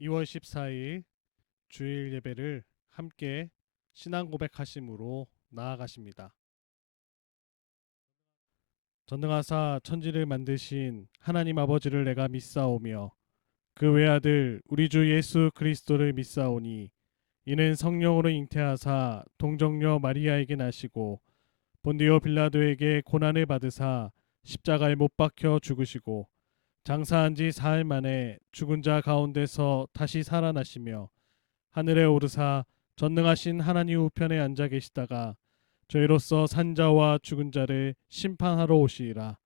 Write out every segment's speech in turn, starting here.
2월 14일 주일 예배를 함께 신앙 고백하심으로 나아가십니다. 전능하사 천지를 만드신 하나님 아버지를 내가 믿사오며 그 외아들 우리 주 예수 그리스도를 믿사오니 이는 성령으로 잉태하사 동정녀 마리아에게 나시고 본디오 빌라도에게 고난을 받으사 십자가에 못 박혀 죽으시고 장사한 지 사흘 만에 죽은 자 가운데서 다시 살아나시며 하늘에 오르사 전능하신 하나님 우편에 앉아 계시다가 저희로서 산자와 죽은 자를 심판하러 오시리라.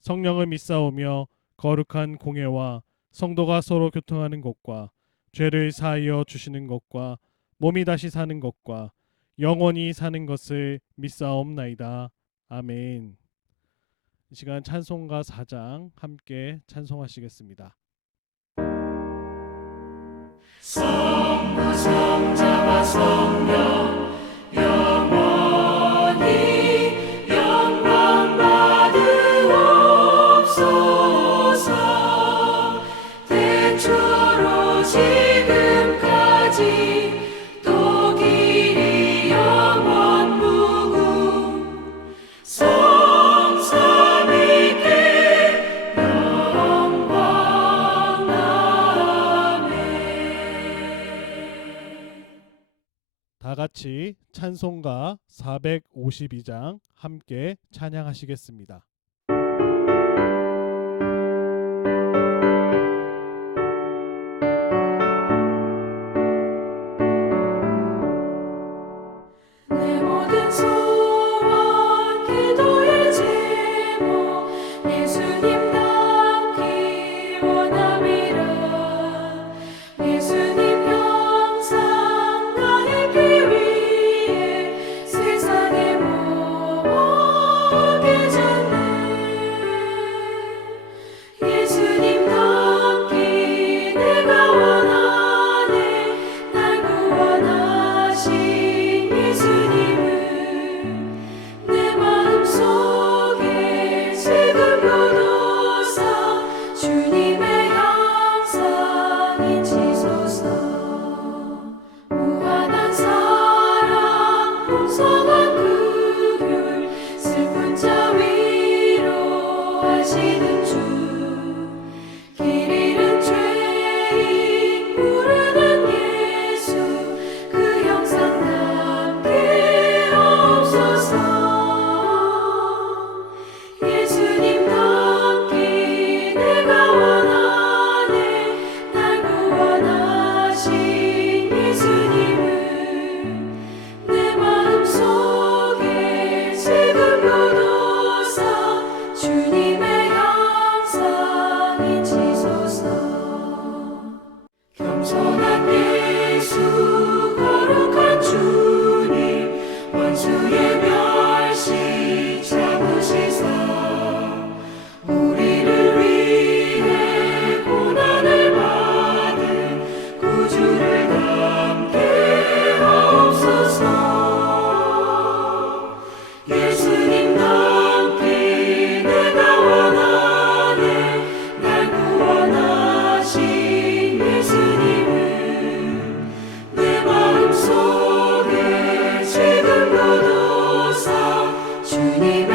성령을 믿사오며 거룩한 공예와 성도가 서로 교통하는 것과 죄를 사하여 주시는 것과 몸이 다시 사는 것과 영원히 사는 것을 믿사옵나이다. 아멘. 이 시간 찬송가 4장 함께 찬송하시겠습니다. 성부 성자와 성령 영원히 영광 받으옵소서. 태초로 지금까지 또 길이 영원 무궁 성삼위께 영광. 다 같이 찬송가 452장 함께 찬양하시겠습니다. 내 모든 소원 기도의 제목 예수님 닮기 원함이라. 예수님 형상 나에게 위해 세상에 모게 졌네. 예수님 닮기 내가 원하네. 날 구원하신 예수님을 내 마음속에 지금도 사 주님의 형상이지소서. 무한한 사랑 풍성한 긍휼 슬픈 자 위로하시는 주. 길 잃은 죄인 부르는 예수 그 형상 닮게 하옵소서. 예수님 닮기 내가 원하네. 날 구원하신 예수님을 내 마음속에 지금도 사 주님의 형상이지소서. 겸손한 예수 거룩한 주님 원수의 멸시 참으시사 우리를 위해 고난을 받은 구주를 닮게 하옵소서. 예수님 닮기 내가 원하네. 날 구원하신 예수님을 내 마음속에 지금도 사 주님의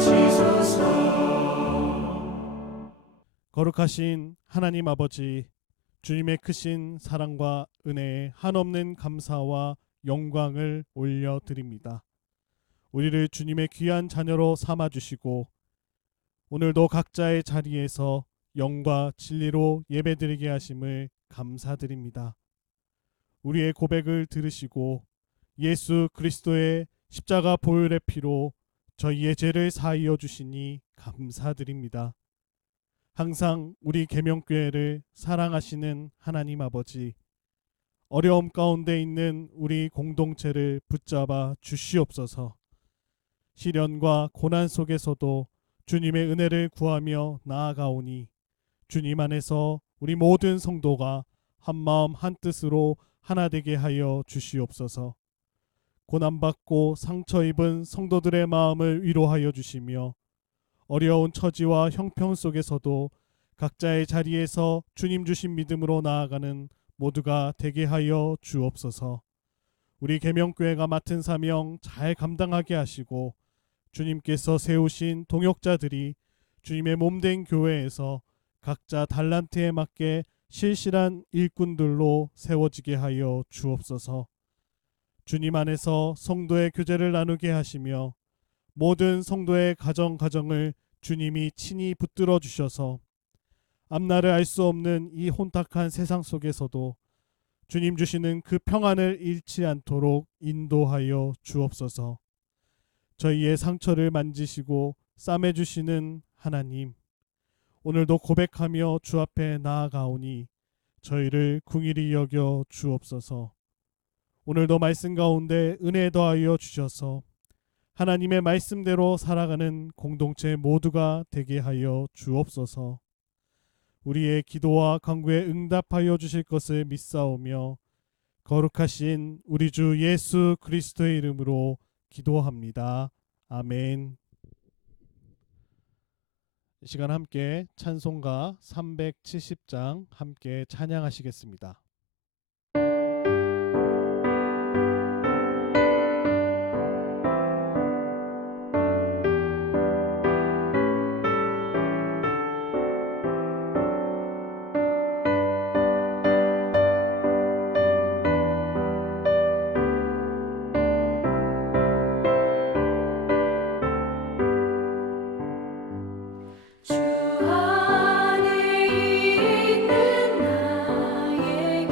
형상이지소서. 거룩하신 하나님 아버지, 주님의 크신 사랑과 은혜에 한없는 감사와 영광을 올려드립니다. 우리를 주님의 귀한 자녀로 삼아주시고 오늘도 각자의 자리에서 영과 진리로 예배드리게 하심을 감사드립니다. 우리의 고백을 들으시고 예수 그리스도의 십자가 보혈의 피로 저희의 죄를 사하여 주시니 감사드립니다. 항상 우리 계명교회를 사랑하시는 하나님 아버지, 어려움 가운데 있는 우리 공동체를 붙잡아 주시옵소서. 시련과 고난 속에서도 주님의 은혜를 구하며 나아가오니 주님 안에서 우리 모든 성도가 한마음 한뜻으로 하나 되게 하여 주시옵소서. 고난받고 상처 입은 성도들의 마음을 위로하여 주시며 어려운 처지와 형편 속에서도 각자의 자리에서 주님 주신 믿음으로 나아가는 모두가 되게 하여 주옵소서. 우리 계명교회가 맡은 사명 잘 감당하게 하시고 주님께서 세우신 동역자들이 주님의 몸된 교회에서 각자 달란트에 맞게 실실한 일꾼들로 세워지게 하여 주옵소서. 주님 안에서 성도의 교제를 나누게 하시며 모든 성도의 가정을 주님이 친히 붙들어 주셔서 앞날을 알 수 없는 이 혼탁한 세상 속에서도 주님 주시는 그 평안을 잃지 않도록 인도하여 주옵소서. 저희의 상처를 만지시고 싸매 주시는 하나님, 오늘도 고백하며 주 앞에 나아가오니 저희를 긍휼히 여겨 주옵소서. 오늘도 말씀 가운데 은혜 더하여 주셔서 하나님의 말씀대로 살아가는 공동체 모두가 되게 하여 주옵소서. 우리의 기도와 간구에 응답하여 주실 것을 믿사오며 거룩하신 우리 주 예수 그리스도의 이름으로 기도합니다. 아멘. 이 시간 함께 찬송가 370장 함께 찬양하시겠습니다. 주 안에 있는 나에게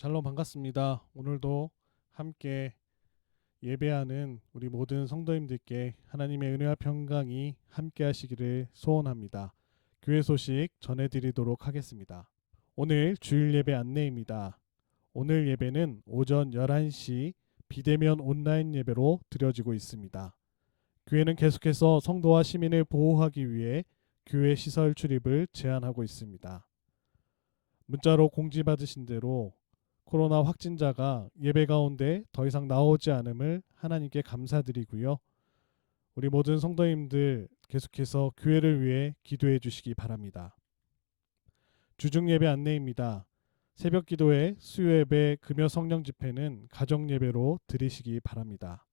샬롬 반갑습니다. 오늘도 함께 예배하는 우리 모든 성도님들께 하나님의 은혜와 평강이 함께 하시기를 소원합니다. 교회 소식 전해드리도록 하겠습니다. 오늘 주일 예배 안내입니다. 오늘 예배는 오전 11시 비대면 온라인 예배로 드려지고 있습니다. 교회는 계속해서 성도와 시민을 보호하기 위해 교회 시설 출입을 제한하고 있습니다. 문자로 공지받으신 대로 코로나 확진자가 예배 가운데 더 이상 나오지 않음을 하나님께 감사드리고요. 우리 모든 성도님들 계속해서 교회를 위해 기도해 주시기 바랍니다. 주중 예배 안내입니다. 새벽 기도회, 수요 예배, 금요 성령 집회는 가정 예배로 드리시기 바랍니다.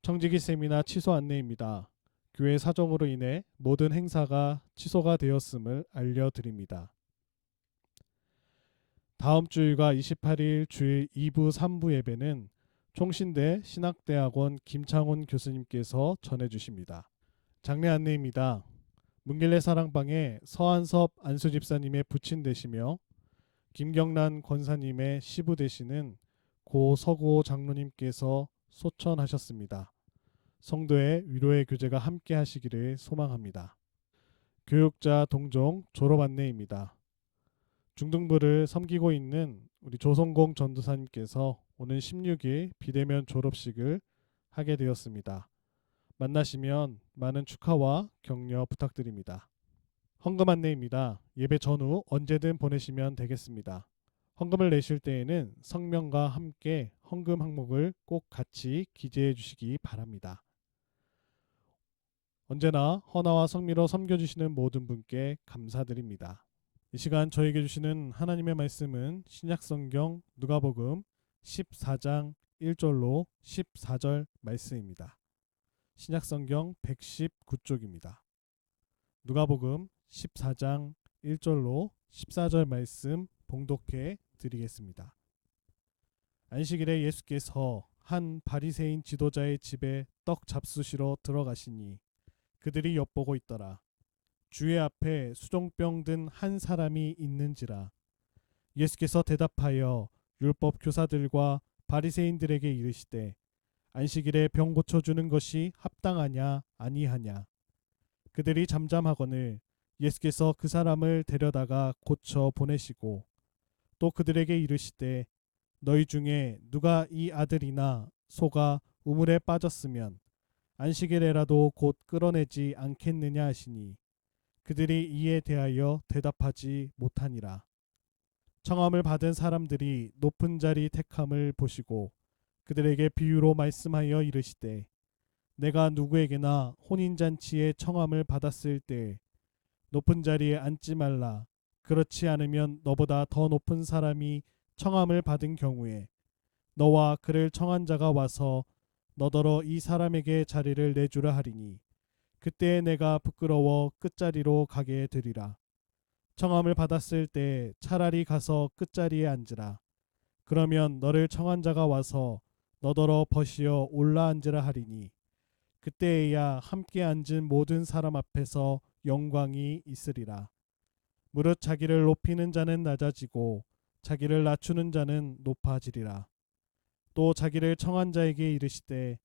청지기 세미나 취소 안내입니다. 교회 사정으로 인해 모든 행사가 취소가 되었음을 알려드립니다. 다음 주일과 28일 주일 2부 3부 예배는 총신대 신학대학원 김창훈 교수님께서 전해주십니다. 장례 안내입니다. 문길래 사랑방에 서한섭 안수집사님의 부친 되시며 김경란 권사님의 시부 되시는 고 서구 장로님께서 소천하셨습니다. 성도의 위로의 교제가 함께 하시기를 소망합니다. 교육자 동종 졸업 안내입니다. 중등부를 섬기고 있는 우리 조성공 전도사님께서 오는 16일 비대면 졸업식을 하게 되었습니다. 만나시면 많은 축하와 격려 부탁드립니다. 헌금 안내입니다. 예배 전후 언제든 보내시면 되겠습니다. 헌금을 내실 때에는 성명과 함께 헌금 항목을 꼭 같이 기재해 주시기 바랍니다. 언제나 헌화와 성미로 섬겨주시는 모든 분께 감사드립니다. 이 시간 저에게 주시는 하나님의 말씀은 신약성경 누가복음 14장 1절로 14절 말씀입니다. 신약성경 119쪽입니다. 누가복음 14장 1절로 14절 말씀 봉독해 드리겠습니다. 안식일에 예수께서 한 바리새인 지도자의 집에 떡 잡수시러 들어가시니 그들이 엿보고 있더라. 주의 앞에 수종병 든 한 사람이 있는지라. 예수께서 대답하여 율법 교사들과 바리새인들에게 이르시되 안식일에 병 고쳐주는 것이 합당하냐 아니하냐. 그들이 잠잠하거늘 예수께서 그 사람을 데려다가 고쳐 보내시고 또 그들에게 이르시되 너희 중에 누가 이 아들이나 소가 우물에 빠졌으면 안식일에라도 곧 끌어내지 않겠느냐 하시니 그들이 이에 대하여 대답하지 못하니라. 청함을 받은 사람들이 높은 자리 택함을 보시고 그들에게 비유로 말씀하여 이르시되 내가 누구에게나 혼인잔치에 청함을 받았을 때 높은 자리에 앉지 말라. 그렇지 않으면 너보다 더 높은 사람이 청함을 받은 경우에 너와 그를 청한 자가 와서 너더러 이 사람에게 자리를 내주라 하리니 그때 내가 부끄러워 끝자리로 가게 되리라. 청함을 받았을 때 차라리 가서 끝자리에 앉으라. 그러면 너를 청한 자가 와서 너더러 벗이어 올라 앉으라 하리니 그때에야 함께 앉은 모든 사람 앞에서 영광이 있으리라. 무릇 자기를 높이는 자는 낮아지고 자기를 낮추는 자는 높아지리라. 또 자기를 청한 자에게 이르시되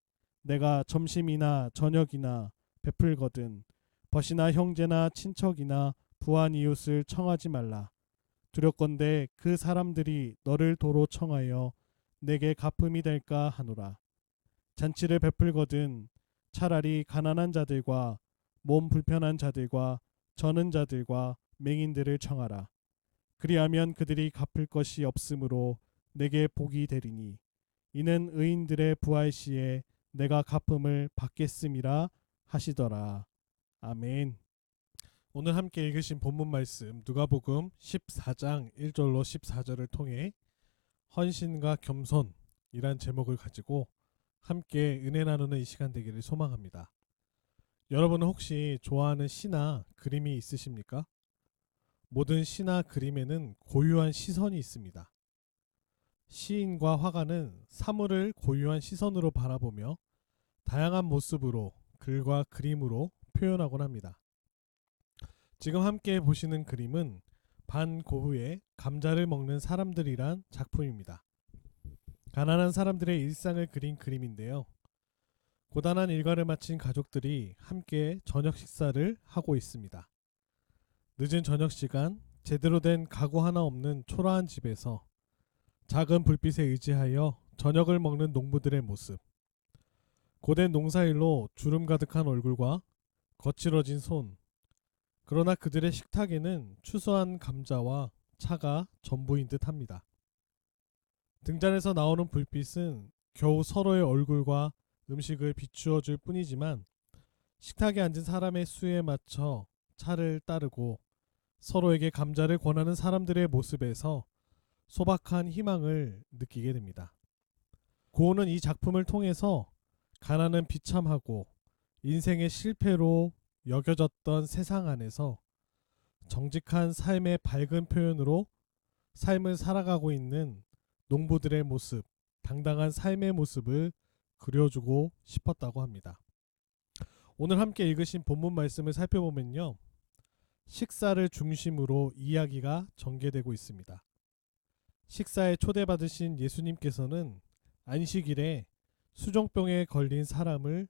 내가 점심이나 저녁이나 베풀거든 벗이나 형제나 친척이나 부한 이웃을 청하지 말라. 두렵건대 그 사람들이 너를 도로 청하여 내게 갚음이 될까 하노라. 잔치를 베풀거든 차라리 가난한 자들과 몸 불편한 자들과 저는 자들과 맹인들을 청하라. 그리하면 그들이 갚을 것이 없으므로 내게 복이 되리니 이는 의인들의 부활 시에 내가 갚음을 받겠음이라 하시더라. 아멘. 오늘 함께 읽으신 본문 말씀 누가복음 14장 1절로 14절을 통해 헌신과 겸손이란 제목을 가지고 함께 은혜 나누는 이 시간 되기를 소망합니다. 여러분은 혹시 좋아하는 시나 그림이 있으십니까? 모든 시나 그림에는 고유한 시선이 있습니다. 시인과 화가는 사물을 고유한 시선으로 바라보며 다양한 모습으로 글과 그림으로 표현하곤 합니다. 지금 함께 보시는 그림은 반고흐의 감자를 먹는 사람들이란 작품입니다. 가난한 사람들의 일상을 그린 그림인데요. 고단한 일과를 마친 가족들이 함께 저녁 식사를 하고 있습니다. 늦은 저녁 시간, 제대로 된 가구 하나 없는 초라한 집에서 작은 불빛에 의지하여 저녁을 먹는 농부들의 모습. 고된 농사일로 주름 가득한 얼굴과 거칠어진 손. 그러나 그들의 식탁에는 추수한 감자와 차가 전부인 듯합니다. 등잔에서 나오는 불빛은 겨우 서로의 얼굴과 음식을 비추어 줄 뿐이지만 식탁에 앉은 사람의 수에 맞춰 차를 따르고 서로에게 감자를 권하는 사람들의 모습에서 소박한 희망을 느끼게 됩니다. 고흐는 이 작품을 통해서 가난은 비참하고 인생의 실패로 여겨졌던 세상 안에서 정직한 삶의 밝은 표현으로 삶을 살아가고 있는 농부들의 모습, 당당한 삶의 모습을 그려주고 싶었다고 합니다. 오늘 함께 읽으신 본문 말씀을 살펴보면요. 식사를 중심으로 이야기가 전개되고 있습니다. 식사에 초대받으신 예수님께서는 안식일에 수종병에 걸린 사람을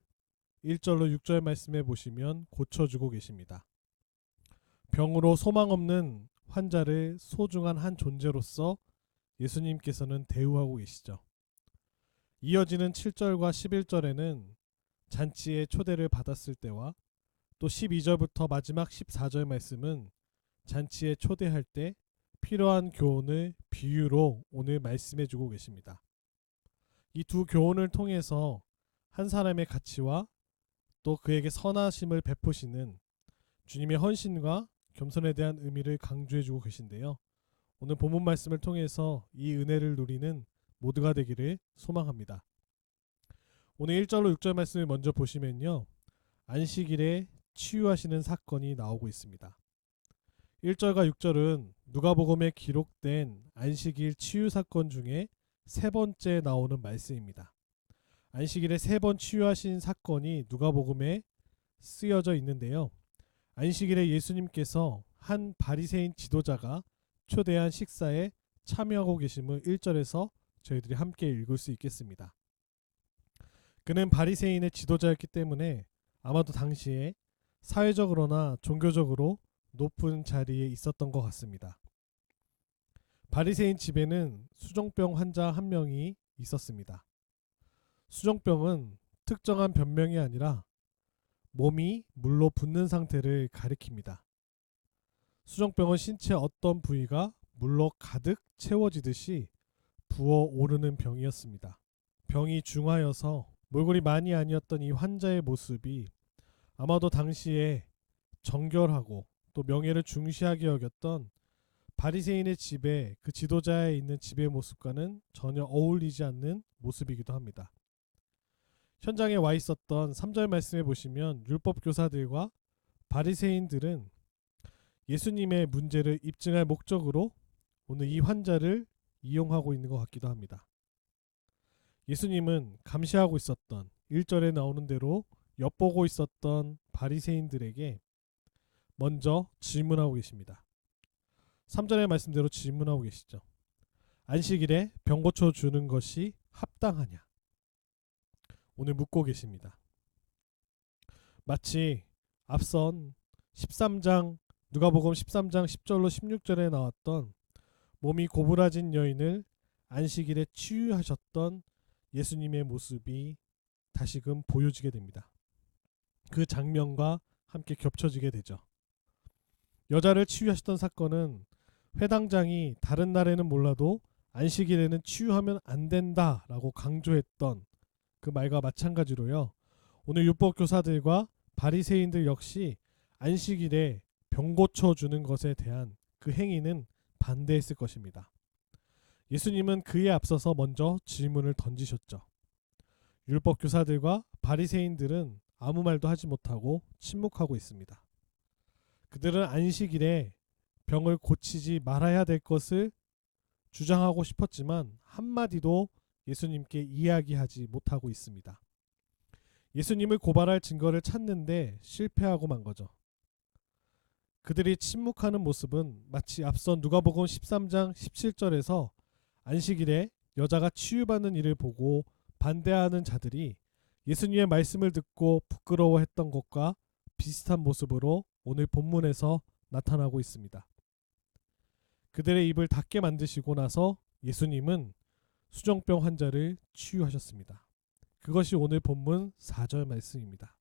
1절로 6절 말씀에 보시면 고쳐주고 계십니다. 병으로 소망 없는 환자를 소중한 한 존재로서 예수님께서는 대우하고 계시죠. 이어지는 7절과 11절에는 잔치에 초대를 받았을 때와 또 12절부터 마지막 14절 말씀은 잔치에 초대할 때 필요한 교훈을 비유로 오늘 말씀해 주고 계십니다. 이 두 교훈을 통해서 한 사람의 가치와 또 그에게 선하심을 베푸시는 주님의 헌신과 겸손에 대한 의미를 강조해 주고 계신데요. 오늘 본문 말씀을 통해서 이 은혜를 누리는 모두가 되기를 소망합니다. 오늘 1절로 6절 말씀을 먼저 보시면요. 안식일에 치유하시는 사건이 나오고 있습니다. 1절과 6절은 누가복음에 기록된 안식일 치유 사건 중에 세 번째 나오는 말씀입니다. 안식일에 세 번 치유하신 사건이 누가복음에 쓰여져 있는데요. 안식일에 예수님께서 한 바리새인 지도자가 초대한 식사에 참여하고 계심을 1절에서 저희들이 함께 읽을 수 있겠습니다. 그는 바리새인의 지도자였기 때문에 아마도 당시에 사회적으로나 종교적으로 높은 자리에 있었던 것 같습니다. 바리새인 집에는 수종병 환자 한 명이 있었습니다. 수종병은 특정한 변명이 아니라 몸이 물로 붓는 상태를 가리킵니다. 수종병은 신체 어떤 부위가 물로 가득 채워지듯이 부어오르는 병이었습니다. 병이 중하여서 몰골이 많이 아니었던 이 환자의 모습이 아마도 당시에 정결하고 또 명예를 중시하게 여겼던 바리새인의 집에 그 지도자에 있는 집의 모습과는 전혀 어울리지 않는 모습이기도 합니다. 현장에 와 있었던 3절 말씀에 보시면 율법 교사들과 바리새인들은 예수님의 문제를 입증할 목적으로 오늘 이 환자를 이용하고 있는 것 같기도 합니다. 예수님은 감시하고 있었던 1절에 나오는 대로 엿보고 있었던 바리새인들에게 먼저 질문하고 계십니다. 3절의 말씀대로 질문하고 계시죠. 안식일에 병 고쳐 주는 것이 합당하냐? 오늘 묻고 계십니다. 마치 앞선 13장 누가복음 13장 10절로 16절에 나왔던 몸이 고부라진 여인을 안식일에 치유하셨던 예수님의 모습이 다시금 보여지게 됩니다. 그 장면과 함께 겹쳐지게 되죠. 여자를 치유하셨던 사건은 회당장이 다른 날에는 몰라도 안식일에는 치유하면 안 된다라고 강조했던 그 말과 마찬가지로요. 오늘 율법 교사들과 바리새인들 역시 안식일에 병 고쳐 주는 것에 대한 그 행위는 반대했을 것입니다. 예수님은 그에 앞서서 먼저 질문을 던지셨죠. 율법 교사들과 바리새인들은 아무 말도 하지 못하고 침묵하고 있습니다. 그들은 안식일에 병을 고치지 말아야 될 것을 주장하고 싶었지만 한마디도 예수님께 이야기하지 못하고 있습니다. 예수님을 고발할 증거를 찾는데 실패하고 만 거죠. 그들이 침묵하는 모습은 마치 앞서 누가복음 13장 17절에서 안식일에 여자가 치유받는 일을 보고 반대하는 자들이 예수님의 말씀을 듣고 부끄러워했던 것과 비슷한 모습으로 오늘 본문에서 나타나고 있습니다. 그들의 입을 닫게 만드시고 나서 예수님은 수정병 환자를 치유하셨습니다. 그것이 오늘 본문 4절 말씀입니다.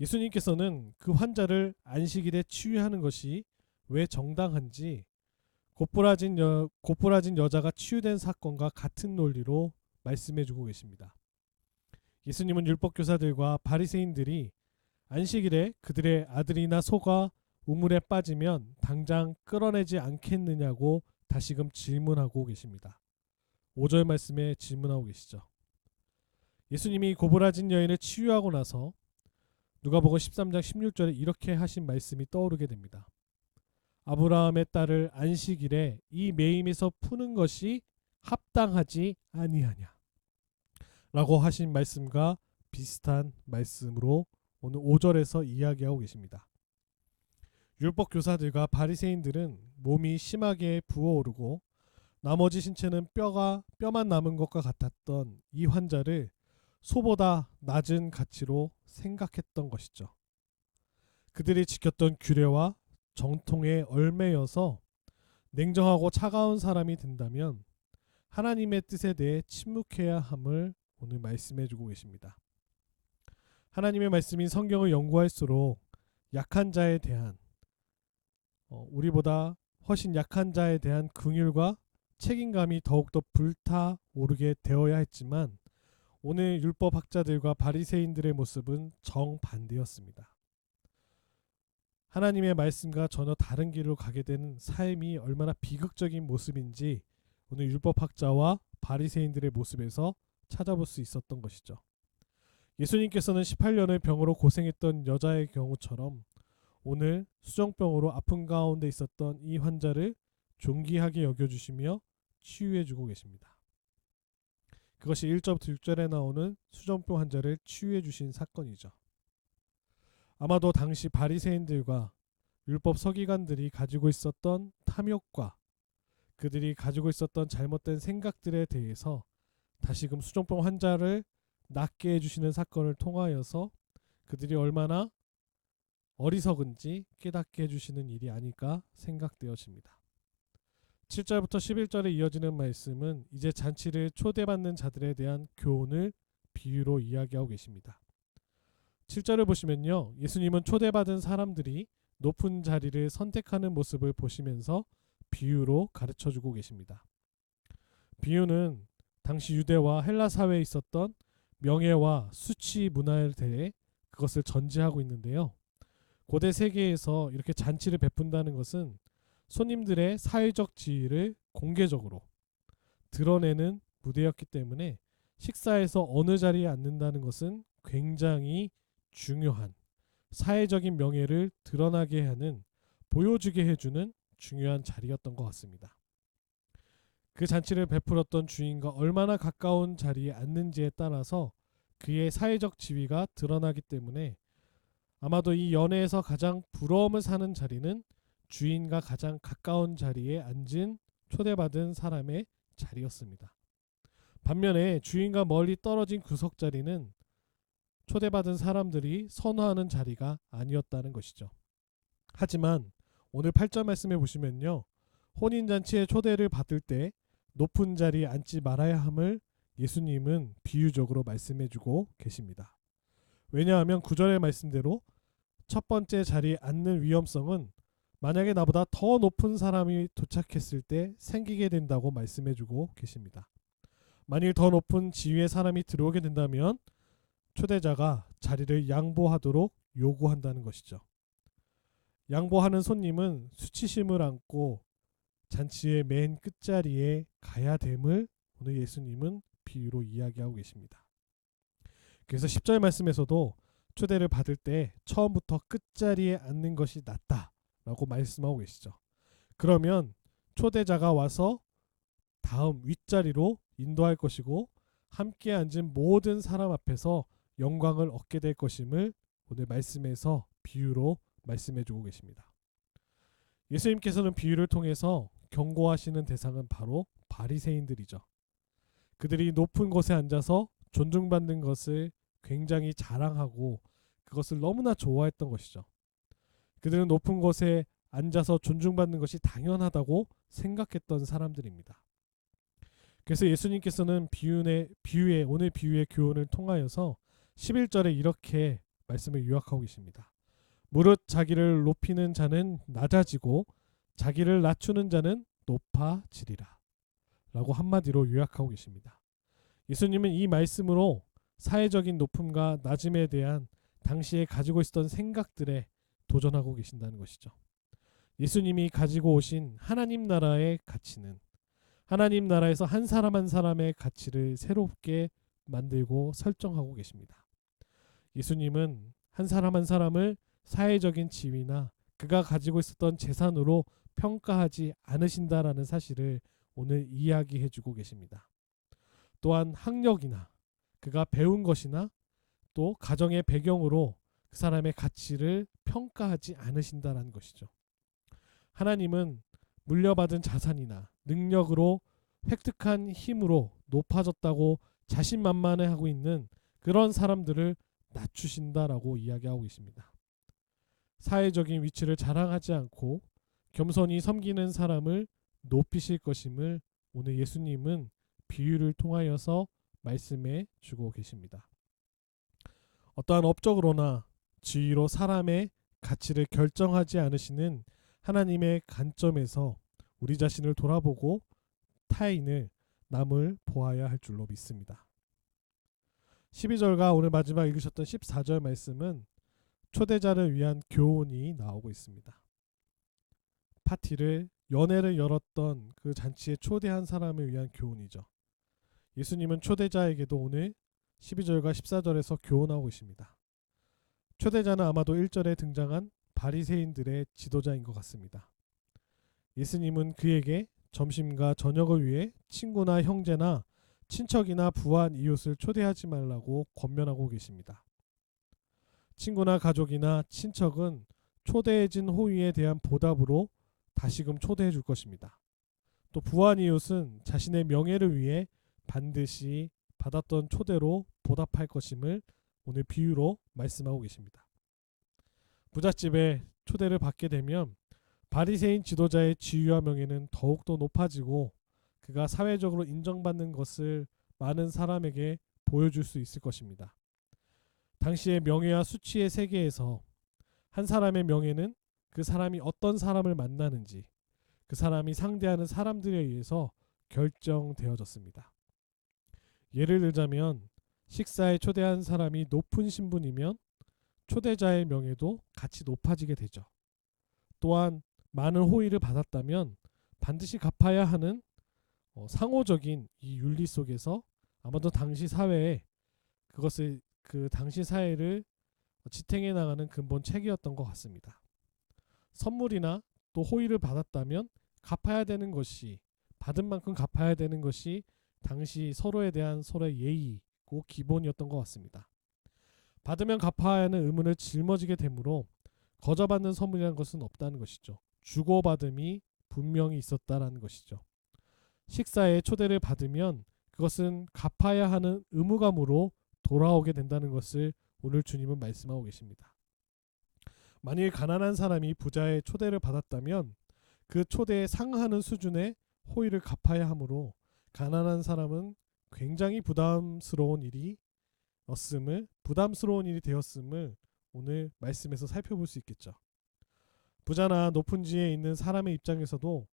예수님께서는 그 환자를 안식일에 치유하는 것이 왜 정당한지 곧부라진 여자가 치유된 사건과 같은 논리로 말씀해주고 계십니다. 예수님은 율법교사들과 바리새인들이 안식일에 그들의 아들이나 소가 우물에 빠지면 당장 끌어내지 않겠느냐고 다시금 질문하고 계십니다. 5절 말씀에 질문하고 계시죠. 예수님이 고부라진 여인을 치유하고 나서 누가복음 13장 16절에 이렇게 하신 말씀이 떠오르게 됩니다. 아브라함의 딸을 안식일에 이 매임에서 푸는 것이 합당하지 아니하냐 라고 하신 말씀과 비슷한 말씀으로 오늘 5절에서 이야기하고 계십니다. 율법 교사들과 바리새인들은 몸이 심하게 부어오르고 나머지 신체는 뼈만 남은 것과 같았던 이 환자를 소보다 낮은 가치로 생각했던 것이죠. 그들이 지켰던 규례와 정통에 얽매여서 냉정하고 차가운 사람이 된다면 하나님의 뜻에 대해 침묵해야 함을 오늘 말씀해주고 계십니다. 하나님의 말씀인 성경을 연구할수록 약한 자에 대한 우리보다 훨씬 약한 자에 대한 긍휼과 책임감이 더욱더 불타오르게 되어야 했지만 오늘 율법학자들과 바리새인들의 모습은 정반대였습니다. 하나님의 말씀과 전혀 다른 길로 가게 되는 삶이 얼마나 비극적인 모습인지 오늘 율법학자와 바리새인들의 모습에서 찾아볼 수 있었던 것이죠. 예수님께서는 18년의 병으로 고생했던 여자의 경우처럼 오늘 수정병으로 아픈 가운데 있었던 이 환자를 존귀하게 여겨주시며 치유해주고 계십니다. 그것이 1절부터 6절에 나오는 수정병 환자를 치유해주신 사건이죠. 아마도 당시 바리새인들과 율법 서기관들이 가지고 있었던 탐욕과 그들이 가지고 있었던 잘못된 생각들에 대해서 다시금 수정병 환자를 낫게 해주시는 사건을 통하여서 그들이 얼마나 어리석은지 깨닫게 해주시는 일이 아닐까 생각되어집니다. 7절부터 11절에 이어지는 말씀은 이제 잔치를 초대받는 자들에 대한 교훈을 비유로 이야기하고 계십니다. 7절을 보시면요, 예수님은 초대받은 사람들이 높은 자리를 선택하는 모습을 보시면서 비유로 가르쳐주고 계십니다. 비유는 당시 유대와 헬라 사회에 있었던 명예와 수치 문화에 대해 그것을 전제하고 있는데요. 고대 세계에서 이렇게 잔치를 베푼다는 것은 손님들의 사회적 지위를 공개적으로 드러내는 무대였기 때문에 식사에서 어느 자리에 앉는다는 것은 굉장히 중요한 사회적인 명예를 드러나게 하는 보여주게 해주는 중요한 자리였던 것 같습니다. 그 잔치를 베풀었던 주인과 얼마나 가까운 자리에 앉는지에 따라서 그의 사회적 지위가 드러나기 때문에 아마도 이 연회에서 가장 부러움을 사는 자리는 주인과 가장 가까운 자리에 앉은 초대받은 사람의 자리였습니다. 반면에 주인과 멀리 떨어진 구석 자리는 초대받은 사람들이 선호하는 자리가 아니었다는 것이죠. 하지만 오늘 8절 말씀에 보시면요, 혼인잔치에 초대를 받을 때 높은 자리에 앉지 말아야 함을 예수님은 비유적으로 말씀해주고 계십니다. 왜냐하면 9절의 말씀대로 첫 번째 자리에 앉는 위험성은 만약에 나보다 더 높은 사람이 도착했을 때 생기게 된다고 말씀해주고 계십니다. 만일 더 높은 지위의 사람이 들어오게 된다면 초대자가 자리를 양보하도록 요구한다는 것이죠. 양보하는 손님은 수치심을 안고 잔치의 맨 끝자리에 가야 됨을 오늘 예수님은 비유로 이야기하고 계십니다. 그래서 10절 말씀에서도 초대를 받을 때 처음부터 끝자리에 앉는 것이 낫다라고 말씀하고 계시죠. 그러면 초대자가 와서 다음 윗자리로 인도할 것이고 함께 앉은 모든 사람 앞에서 영광을 얻게 될 것임을 오늘 말씀에서 비유로 말씀해주고 계십니다. 예수님께서는 비유를 통해서 경고하시는 대상은 바로 바리새인들이죠. 그들이 높은 곳에 앉아서 존중받는 것을 굉장히 자랑하고 그것을 너무나 좋아했던 것이죠. 그들은 높은 곳에 앉아서 존중받는 것이 당연하다고 생각했던 사람들입니다. 그래서 예수님께서는 비유의 오늘 비유의 교훈을 통하여서 11절에 이렇게 말씀을 요약하고 계십니다. 무릇 자기를 높이는 자는 낮아지고 자기를 낮추는 자는 높아지리라 라고 한마디로 요약하고 계십니다. 예수님은 이 말씀으로 사회적인 높음과 낮음에 대한 당시에 가지고 있었던 생각들에 도전하고 계신다는 것이죠. 예수님이 가지고 오신 하나님 나라의 가치는 하나님 나라에서 한 사람 한 사람의 가치를 새롭게 만들고 설정하고 계십니다. 예수님은 한 사람 한 사람을 사회적인 지위나 그가 가지고 있었던 재산으로 평가하지 않으신다라는 사실을 오늘 이야기해 주고 계십니다. 또한 학력이나 그가 배운 것이나 또 가정의 배경으로 그 사람의 가치를 평가하지 않으신다라는 것이죠. 하나님은 물려받은 자산이나 능력으로 획득한 힘으로 높아졌다고 자신만만해하고 있는 그런 사람들을 낮추신다라고 이야기하고 있습니다. 사회적인 위치를 자랑하지 않고 겸손히 섬기는 사람을 높이실 것임을 오늘 예수님은 비유를 통하여서 말씀해 주고 계십니다. 어떠한 업적으로나 지위로 사람의 가치를 결정하지 않으시는 하나님의 관점에서 우리 자신을 돌아보고 타인을 남을 보아야 할 줄로 믿습니다. 12절과 오늘 마지막 읽으셨던 14절 말씀은 초대자를 위한 교훈이 나오고 있습니다. 연회를 열었던 그 잔치에 초대한 사람을 위한 교훈이죠. 예수님은 초대자에게도 오늘 12절과 14절에서 교훈하고 계십니다. 초대자는 아마도 1절에 등장한 바리새인들의 지도자인 것 같습니다. 예수님은 그에게 점심과 저녁을 위해 친구나 형제나 친척이나 부한 이웃을 초대하지 말라고 권면하고 계십니다. 친구나 가족이나 친척은 초대해진 호의에 대한 보답으로 다시금 초대해 줄 것입니다. 또 부한 이웃은 자신의 명예를 위해 반드시 받았던 초대로 보답할 것임을 오늘 비유로 말씀하고 계십니다. 부잣집에 초대를 받게 되면 바리새인 지도자의 지위와 명예는 더욱더 높아지고 그가 사회적으로 인정받는 것을 많은 사람에게 보여줄 수 있을 것입니다. 당시의 명예와 수치의 세계에서 한 사람의 명예는 그 사람이 어떤 사람을 만나는지 그 사람이 상대하는 사람들에 의해서 결정되어졌습니다. 예를 들자면 식사에 초대한 사람이 높은 신분이면 초대자의 명예도 같이 높아지게 되죠. 또한 많은 호의를 받았다면 반드시 갚아야 하는 상호적인 이 윤리 속에서 아마도 당시 사회에 그것을 그 당시 사회를 지탱해 나가는 근본 책이었던 것 같습니다. 선물이나 또 호의를 받았다면 갚아야 되는 것이 받은 만큼 갚아야 되는 것이 당시 서로에 대한 서로의 예의고 기본이었던 것 같습니다. 받으면 갚아야 하는 의무를 짊어지게 되므로 거저받는 선물이라는 것은 없다는 것이죠. 주고받음이 분명히 있었다라는 것이죠. 식사에 초대를 받으면 그것은 갚아야 하는 의무감으로 돌아오게 된다는 것을 오늘 주님은 말씀하고 계십니다. 만일 가난한 사람이 부자의 초대를 받았다면 그 초대에 상하는 수준의 호의를 갚아야 하므로 가난한 사람은 굉장히 부담스러운 일이 되었음을 오늘 말씀에서 살펴볼 수 있겠죠. 부자나 높은 지위에 있는 사람의 입장에서도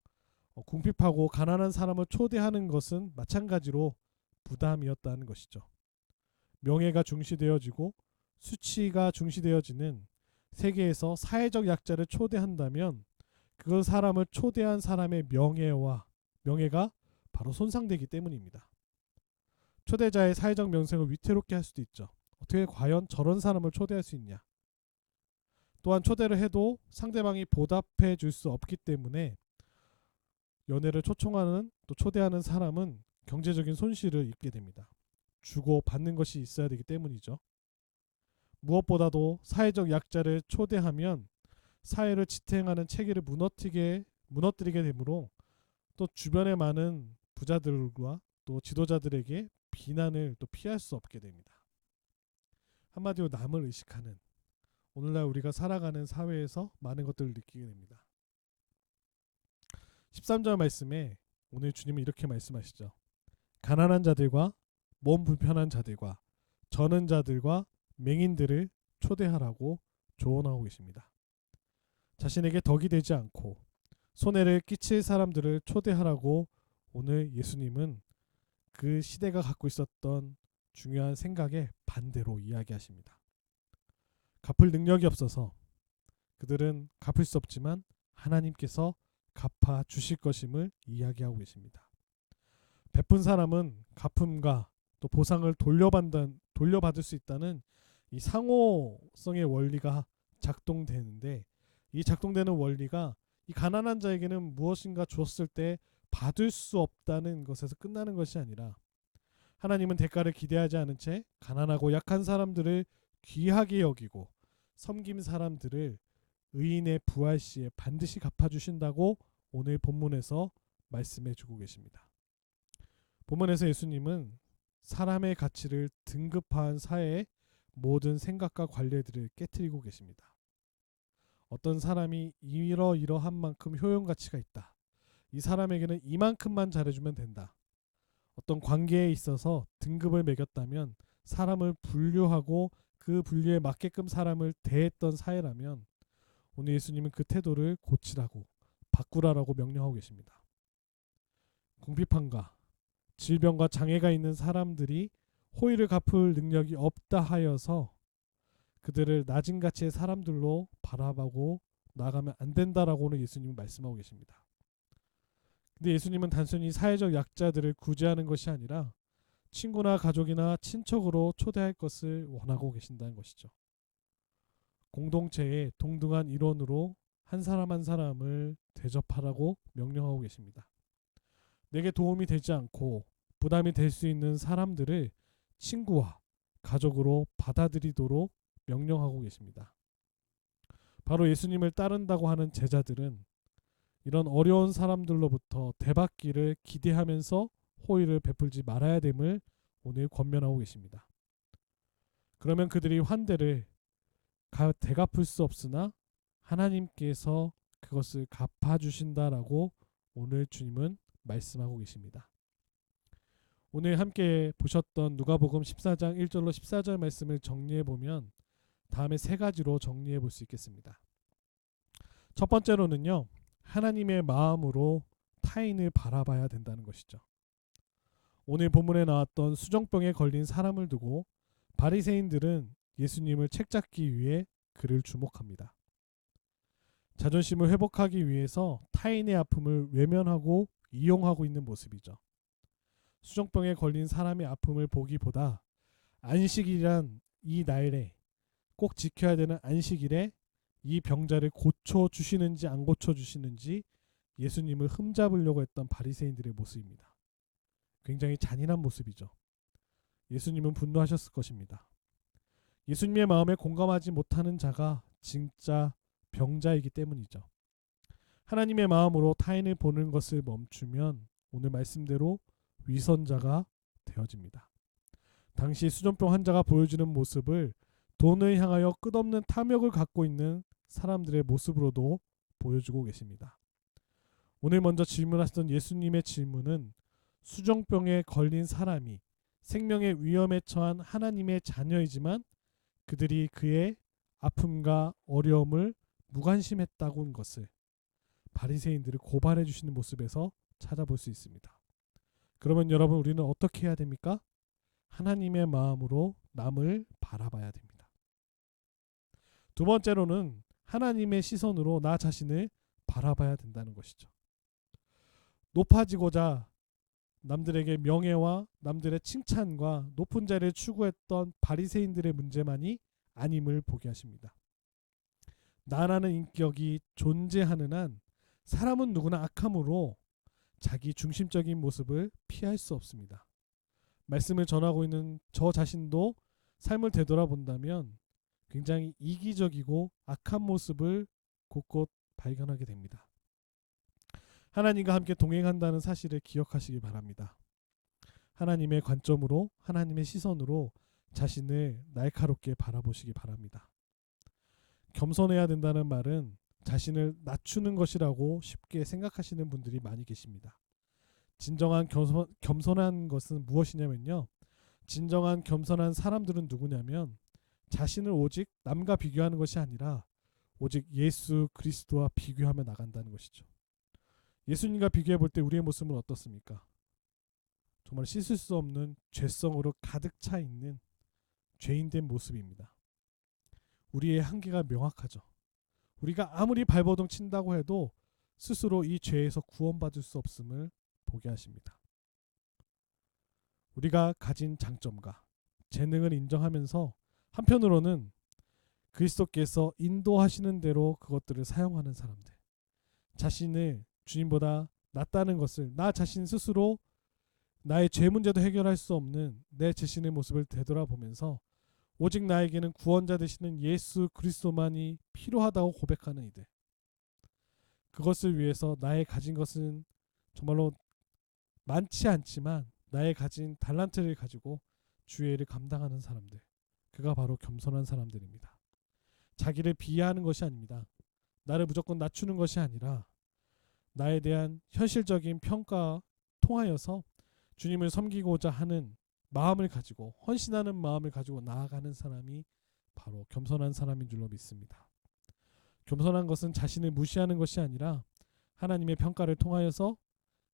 궁핍하고 가난한 사람을 초대하는 것은 마찬가지로 부담이었다는 것이죠. 명예가 중시되어지고 수치가 중시되어지는 세계에서 사회적 약자를 초대한다면 그 사람을 초대한 사람의 명예가 바로 손상되기 때문입니다. 초대자의 사회적 명성을 위태롭게 할 수도 있죠. 어떻게 과연 저런 사람을 초대할 수 있냐. 또한 초대를 해도 상대방이 보답해 줄 수 없기 때문에 연애를 초청하는 또 초대하는 사람은 경제적인 손실을 입게 됩니다. 주고 받는 것이 있어야 되기 때문이죠. 무엇보다도 사회적 약자를 초대하면 사회를 지탱하는 체계를 무너뜨리게 되므로 또 주변의 많은 부자들과 또 지도자들에게 비난을 또 피할 수 없게 됩니다. 한마디로 남을 의식하는 오늘날 우리가 살아가는 사회에서 많은 것들을 느끼게 됩니다. 13절 말씀에 오늘 주님은 이렇게 말씀하시죠. 가난한 자들과 몸 불편한 자들과 저는 자들과 맹인들을 초대하라고 조언하고 계십니다. 자신에게 덕이 되지 않고 손해를 끼칠 사람들을 초대하라고 오늘 예수님은 그 시대가 갖고 있었던 중요한 생각에 반대로 이야기하십니다. 갚을 능력이 없어서 그들은 갚을 수 없지만 하나님께서 갚아 주실 것임을 이야기하고 계십니다. 베푼 사람은 갚음과 또 보상을 돌려받을 수 있다는 이 상호성의 원리가 작동되는데, 이 작동되는 원리가 이 가난한 자에게는 무엇인가 주었을 때 받을 수 없다는 것에서 끝나는 것이 아니라, 하나님은 대가를 기대하지 않은 채 가난하고 약한 사람들을 귀하게 여기고 섬김 사람들을 의인의 부활 시에 반드시 갚아주신다고 오늘 본문에서 말씀해 주고 계십니다. 본문에서 예수님은 사람의 가치를 등급화한 사회의 모든 생각과 관례들을 깨트리고 계십니다. 어떤 사람이 이러이러한 만큼 효용 가치가 있다. 이 사람에게는 이만큼만 잘해주면 된다. 어떤 관계에 있어서 등급을 매겼다면 사람을 분류하고 그 분류에 맞게끔 사람을 대했던 사회라면 오늘 예수님은 그 태도를 고치라고, 바꾸라라고 명령하고 계십니다. 궁핍함과 질병과 장애가 있는 사람들이 호의를 갚을 능력이 없다 하여서 그들을 낮은 가치의 사람들로 바라보고 나가면 안 된다라고 오늘 예수님은 말씀하고 계십니다. 근데 예수님은 단순히 사회적 약자들을 구제하는 것이 아니라 친구나 가족이나 친척으로 초대할 것을 원하고 계신다는 것이죠. 공동체의 동등한 일원으로 한 사람 한 사람을 대접하라고 명령하고 계십니다. 내게 도움이 되지 않고 부담이 될 수 있는 사람들을 친구와 가족으로 받아들이도록 명령하고 계십니다. 바로 예수님을 따른다고 하는 제자들은 이런 어려운 사람들로부터 대받기를 기대하면서 호의를 베풀지 말아야 됨을 오늘 권면하고 계십니다. 그러면 그들이 환대를 되갚을 수 없으나 하나님께서 그것을 갚아주신다라고 오늘 주님은 말씀하고 계십니다. 오늘 함께 보셨던 누가복음 14장 1절로 14절 말씀을 정리해 보면 다음에 세 가지로 정리해 볼 수 있겠습니다. 첫 번째로는요, 하나님의 마음으로 타인을 바라봐야 된다는 것이죠. 오늘 본문에 나왔던 수정병에 걸린 사람을 두고 바리새인들은 예수님을 책잡기 위해 그를 주목합니다. 자존심을 회복하기 위해서 타인의 아픔을 외면하고 이용하고 있는 모습이죠. 수정병에 걸린 사람의 아픔을 보기보다 안식일이란 이 날에 꼭 지켜야 되는 안식일에 이 병자를 고쳐주시는지 안 고쳐주시는지 예수님을 흠잡으려고 했던 바리새인들의 모습입니다. 굉장히 잔인한 모습이죠. 예수님은 분노하셨을 것입니다. 예수님의 마음에 공감하지 못하는 자가 진짜 병자이기 때문이죠. 하나님의 마음으로 타인을 보는 것을 멈추면 오늘 말씀대로 위선자가 되어집니다. 당시 수전병 환자가 보여주는 모습을 돈을 향하여 끝없는 탐욕을 갖고 있는 사람들의 모습으로도 보여주고 계십니다. 오늘 먼저 질문하셨던 예수님의 질문은 수정병에 걸린 사람이 생명의 위험에 처한 하나님의 자녀이지만 그들이 그의 아픔과 어려움을 무관심했다고는 것을 바리새인들을 고발해 주시는 모습에서 찾아볼 수 있습니다. 그러면 여러분, 우리는 어떻게 해야 됩니까? 하나님의 마음으로 남을 바라봐야 됩니다. 두 번째로는 하나님의 시선으로 나 자신을 바라봐야 된다는 것이죠. 높아지고자 남들에게 명예와 남들의 칭찬과 높은 자리를 추구했던 바리새인들의 문제만이 아님을 보게 하십니다. 나라는 인격이 존재하는 한 사람은 누구나 악함으로 자기 중심적인 모습을 피할 수 없습니다. 말씀을 전하고 있는 저 자신도 삶을 되돌아본다면 굉장히 이기적이고 악한 모습을 곳곳 발견하게 됩니다. 하나님과 함께 동행한다는 사실을 기억하시기 바랍니다. 하나님의 관점으로, 하나님의 시선으로 자신을 날카롭게 바라보시기 바랍니다. 겸손해야 된다는 말은 자신을 낮추는 것이라고 쉽게 생각하시는 분들이 많이 계십니다. 진정한 겸손한 것은 무엇이냐면요. 진정한 겸손한 사람들은 누구냐면 자신을 오직 남과 비교하는 것이 아니라 오직 예수 그리스도와 비교하며 나간다는 것이죠. 예수님과 비교해 볼 때 우리의 모습은 어떻습니까? 정말 씻을 수 없는 죄성으로 가득 차 있는 죄인된 모습입니다. 우리의 한계가 명확하죠. 우리가 아무리 발버둥 친다고 해도 스스로 이 죄에서 구원받을 수 없음을 보게 하십니다. 우리가 가진 장점과 재능을 인정하면서 한편으로는 그리스도께서 인도하시는 대로 그것들을 사용하는 사람들, 자신을 주님보다 낫다는 것을 나 자신 스스로 나의 죄 문제도 해결할 수 없는 내 자신의 모습을 되돌아보면서 오직 나에게는 구원자 되시는 예수 그리스도만이 필요하다고 고백하는 이들, 그것을 위해서 나의 가진 것은 정말로 많지 않지만 나의 가진 달란트를 가지고 주의 일을 감당하는 사람들, 그가 바로 겸손한 사람들입니다. 자기를 비하하는 것이 아닙니다. 나를 무조건 낮추는 것이 아니라 나에 대한 현실적인 평가 통하여서 주님을 섬기고자 하는 마음을 가지고, 헌신하는 마음을 가지고 나아가는 사람이 바로 겸손한 사람인 줄로 믿습니다. 겸손한 것은 자신을 무시하는 것이 아니라 하나님의 평가를 통하여서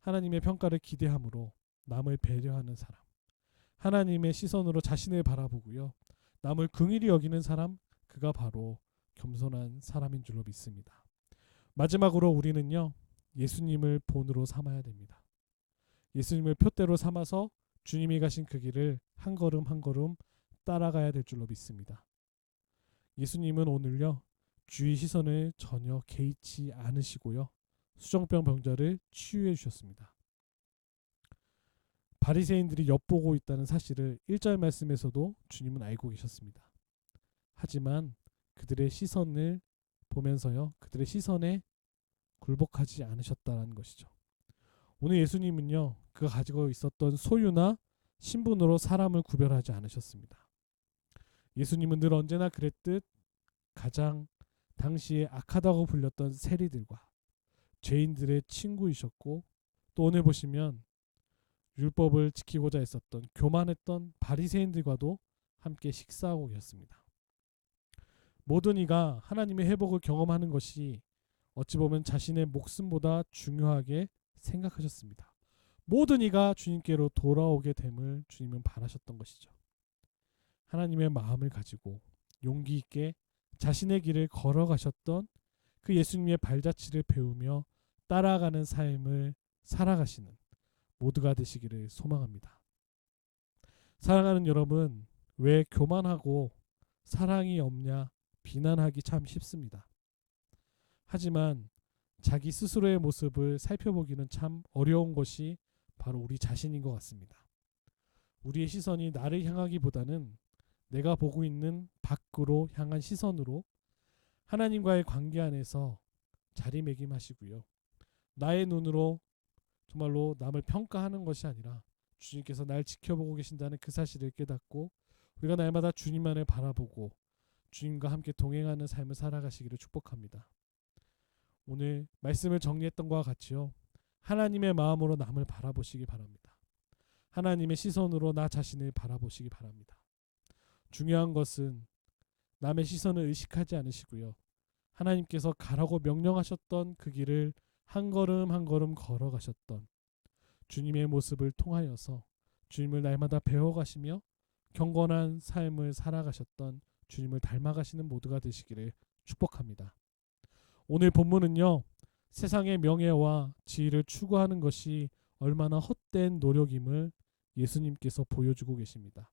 하나님의 평가를 기대함으로 남을 배려하는 사람, 하나님의 시선으로 자신을 바라보고요, 남을 긍휼히 여기는 사람, 그가 바로 겸손한 사람인 줄로 믿습니다. 마지막으로 우리는요, 예수님을 본으로 삼아야 됩니다. 예수님을 표대로 삼아서 주님이 가신 그 길을 한 걸음 한 걸음 따라가야 될 줄로 믿습니다. 예수님은 오늘요, 주의 시선을 전혀 개의치 않으시고요, 수정병 병자를 치유해 주셨습니다. 바리새인들이 엿보고 있다는 사실을 1절 말씀에서도 주님은 알고 계셨습니다. 하지만 그들의 시선을 보면서요, 그들의 시선에 굴복하지 않으셨다는 것이죠. 오늘 예수님은요, 그가 가지고 있었던 소유나 신분으로 사람을 구별하지 않으셨습니다. 예수님은 늘 언제나 그랬듯 가장 당시에 악하다고 불렸던 세리들과 죄인들의 친구이셨고, 또 오늘 보시면 율법을 지키고자 했었던 교만했던 바리새인들과도 함께 식사하고 계셨습니다. 모든 이가 하나님의 회복을 경험하는 것이 어찌 보면 자신의 목숨보다 중요하게 생각하셨습니다. 모든 이가 주님께로 돌아오게 됨을 주님은 바라셨던 것이죠. 하나님의 마음을 가지고 용기 있게 자신의 길을 걸어가셨던 그 예수님의 발자취를 배우며 따라가는 삶을 살아가시는 모두가 되시기를 소망합니다. 사랑하는 여러분, 왜 교만하고 사랑이 없냐 비난하기 참 쉽습니다. 하지만 자기 스스로의 모습을 살펴보기는 참 어려운 것이 바로 우리 자신인 것 같습니다. 우리의 시선이 나를 향하기보다는 내가 보고 있는 밖으로 향한 시선으로 하나님과의 관계 안에서 자리매김하시고요, 나의 눈으로 정말로 남을 평가하는 것이 아니라 주님께서 날 지켜보고 계신다는 그 사실을 깨닫고 우리가 날마다 주님만을 바라보고 주님과 함께 동행하는 삶을 살아가시기를 축복합니다. 오늘 말씀을 정리했던 것과 같이요, 하나님의 마음으로 남을 바라보시기 바랍니다. 하나님의 시선으로 나 자신을 바라보시기 바랍니다. 중요한 것은 남의 시선을 의식하지 않으시고요, 하나님께서 가라고 명령하셨던 그 길을 한 걸음 한 걸음 걸어가셨던 주님의 모습을 통하여서 주님을 날마다 배워가시며 경건한 삶을 살아가셨던 주님을 닮아가시는 모두가 되시기를 축복합니다. 오늘 본문은요, 세상의 명예와 지위를 추구하는 것이 얼마나 헛된 노력임을 예수님께서 보여주고 계십니다.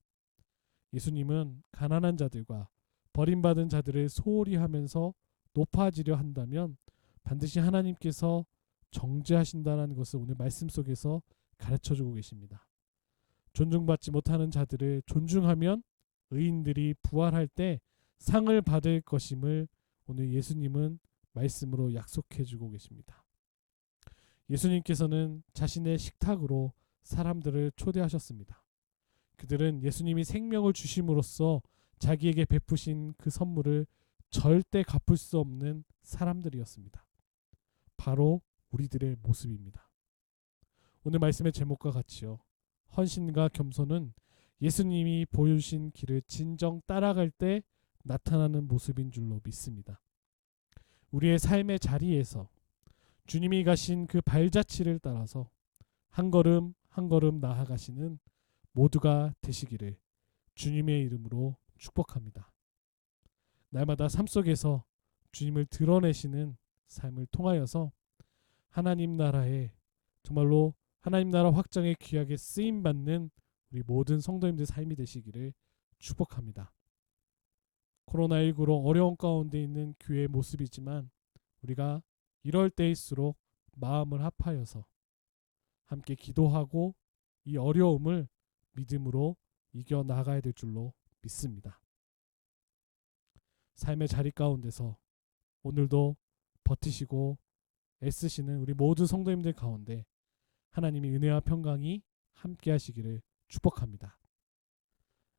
예수님은 가난한 자들과 버림받은 자들을 소홀히 하면서 높아지려 한다면 반드시 하나님께서 정죄하신다는 것을 오늘 말씀 속에서 가르쳐주고 계십니다. 존중받지 못하는 자들을 존중하면 의인들이 부활할 때 상을 받을 것임을 오늘 예수님은 말씀으로 약속해 주고 계십니다. 예수님께서는 자신의 식탁으로 사람들을 초대하셨습니다. 그들은 예수님이 생명을 주심으로써 자기에게 베푸신 그 선물을 절대 갚을 수 없는 사람들이었습니다. 바로 우리들의 모습입니다. 오늘 말씀의 제목과 같이요. 헌신과 겸손은 예수님이 보여주신 길을 진정 따라갈 때 나타나는 모습인 줄로 믿습니다. 우리의 삶의 자리에서 주님이 가신 그 발자취를 따라서 한 걸음 한 걸음 나아가시는 모두가 되시기를 주님의 이름으로 축복합니다. 날마다 삶 속에서 주님을 드러내시는 삶을 통하여서 하나님 나라에 정말로 하나님 나라 확장에 귀하게 쓰임 받는 우리 모든 성도님들 삶이 되시기를 축복합니다. 코로나19로 어려운 가운데 있는 교회의 모습이지만 우리가 이럴 때일수록 마음을 합하여서 함께 기도하고 이 어려움을 믿음으로 이겨 나가야 될 줄로 믿습니다. 삶의 자리 가운데서 오늘도 버티시고 애쓰시는 우리 모든 성도님들 가운데 하나님의 은혜와 평강이 함께 하시기를 축복합니다.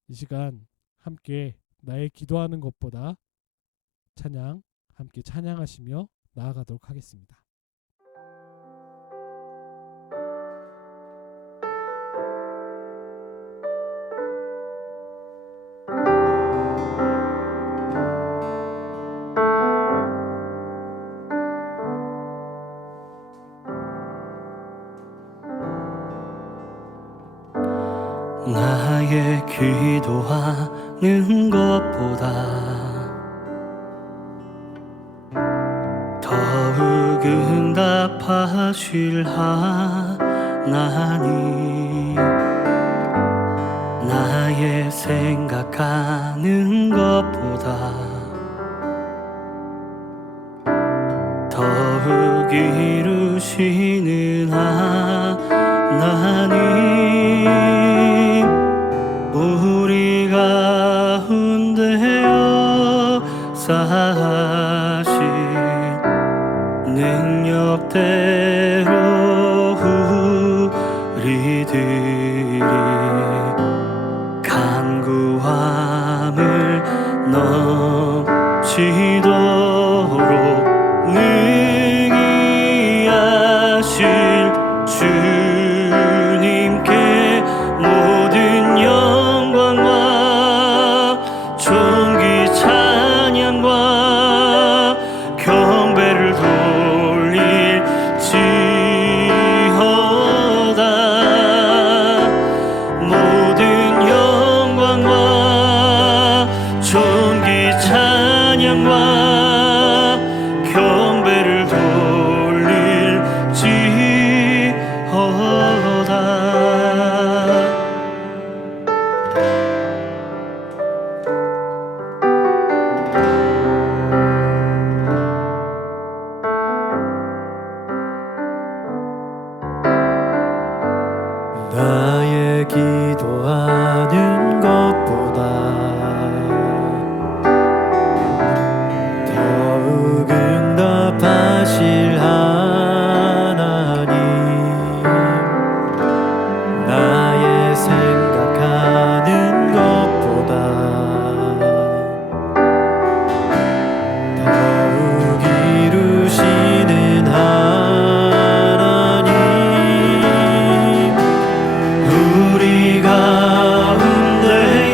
이 시간 함께 나의 기도하는 것보다 찬양 함께 찬양하시며 나아가도록 하겠습니다. 나의 기도하는 것보다 더욱 응답하실 하나님, 나의 생각하는 것보다 더욱 이루시는 하나님, 우리 가운데 역사하신 능력대로 우리들이 간구함을 넘치도록 능히 하실 주님께 모든 영광과 존귀 찬양과 경배를 돌릴지어다. 모든 영광과 존귀 찬양과 경배를 돌릴지어다. 나의 기도하는 것보다 더욱 응답하실 하나님, 나의 생각하는 것보다 더욱 이루시는 하나님, 우리 가운데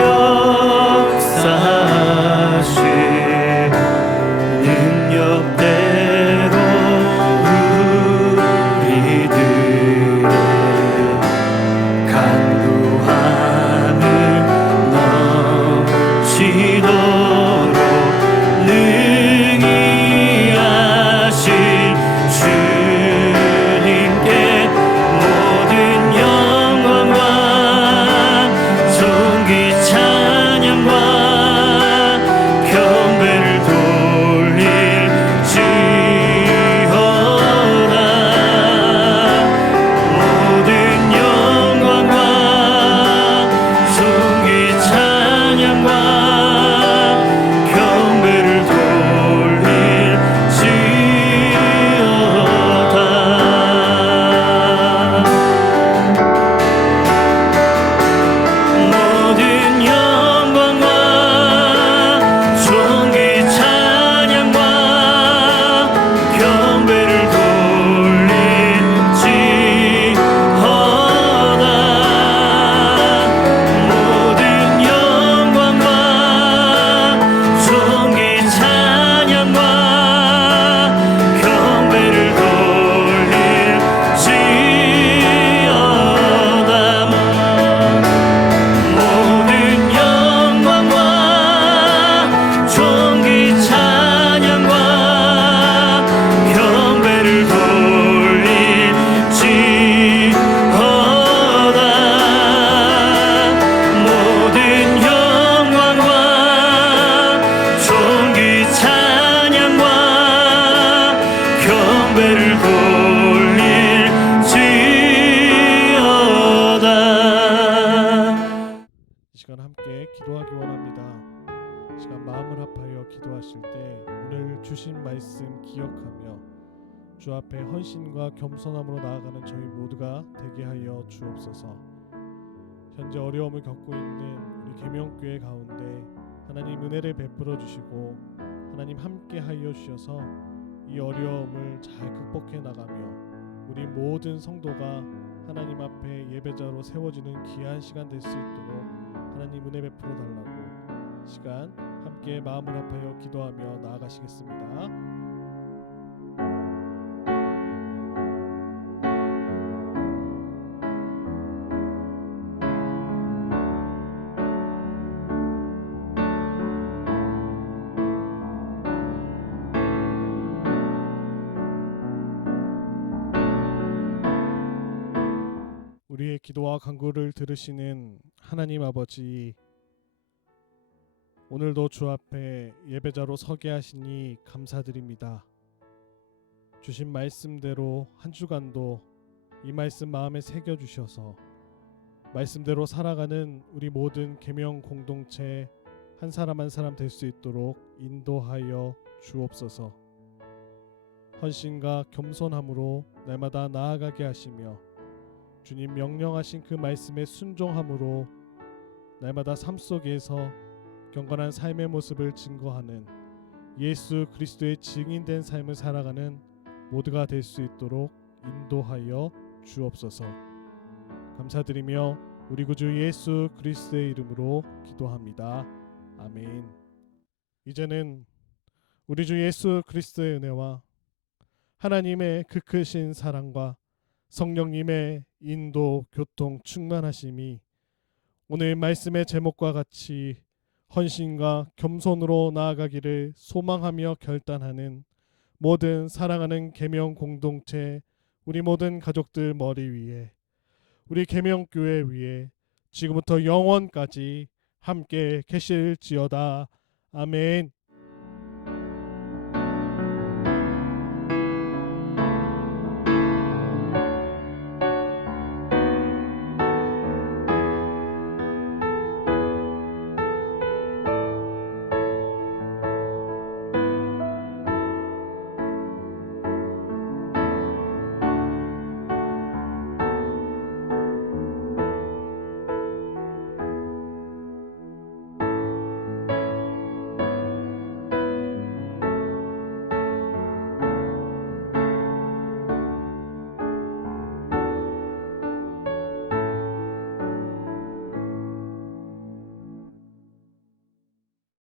기도하실 때 오늘 주신 말씀 기억하며 주 앞에 헌신과 겸손함으로 나아가는 저희 모두가 되게 하여 주옵소서. 현재 어려움을 겪고 있는 우리 계명교회 가운데 하나님 은혜를 베풀어 주시고 하나님 함께 하여 주셔서 이 어려움을 잘 극복해 나가며 우리 모든 성도가 하나님 앞에 예배자로 세워지는 귀한 시간 될 수 있도록 하나님 은혜 베풀어 달라고 시간 함께 마음을 합하여 기도하며 나아가시겠습니다. 우리의 기도와 간구를 들으시는 하나님 아버지, 오늘도 주 앞에 예배자로 서게 하시니 감사드립니다. 주신 말씀대로 한 주간도 이 말씀 마음에 새겨 주셔서 말씀대로 살아가는 우리 모든 계명 공동체 한 사람 한 사람 될 수 있도록 인도하여 주옵소서. 헌신과 겸손함으로 날마다 나아가게 하시며 주님 명령하신 그 말씀에 순종함으로 날마다 삶 속에서 경건한 삶의 모습을 증거하는 예수 그리스도의 증인된 삶을 살아가는 모두가 될 수 있도록 인도하여 주옵소서. 감사드리며 우리 구주 예수 그리스도의 이름으로 기도합니다. 아멘. 이제는 우리 주 예수 그리스도의 은혜와 하나님의 그 크신 사랑과 성령님의 인도, 교통, 충만하심이 오늘 말씀의 제목과 같이 헌신과 겸손으로 나아가기를 소망하며 결단하는 모든 사랑하는 계명 공동체 우리 모든 가족들 머리 위에 우리 계명교회 위에 지금부터 영원까지 함께 계실지어다. 아멘.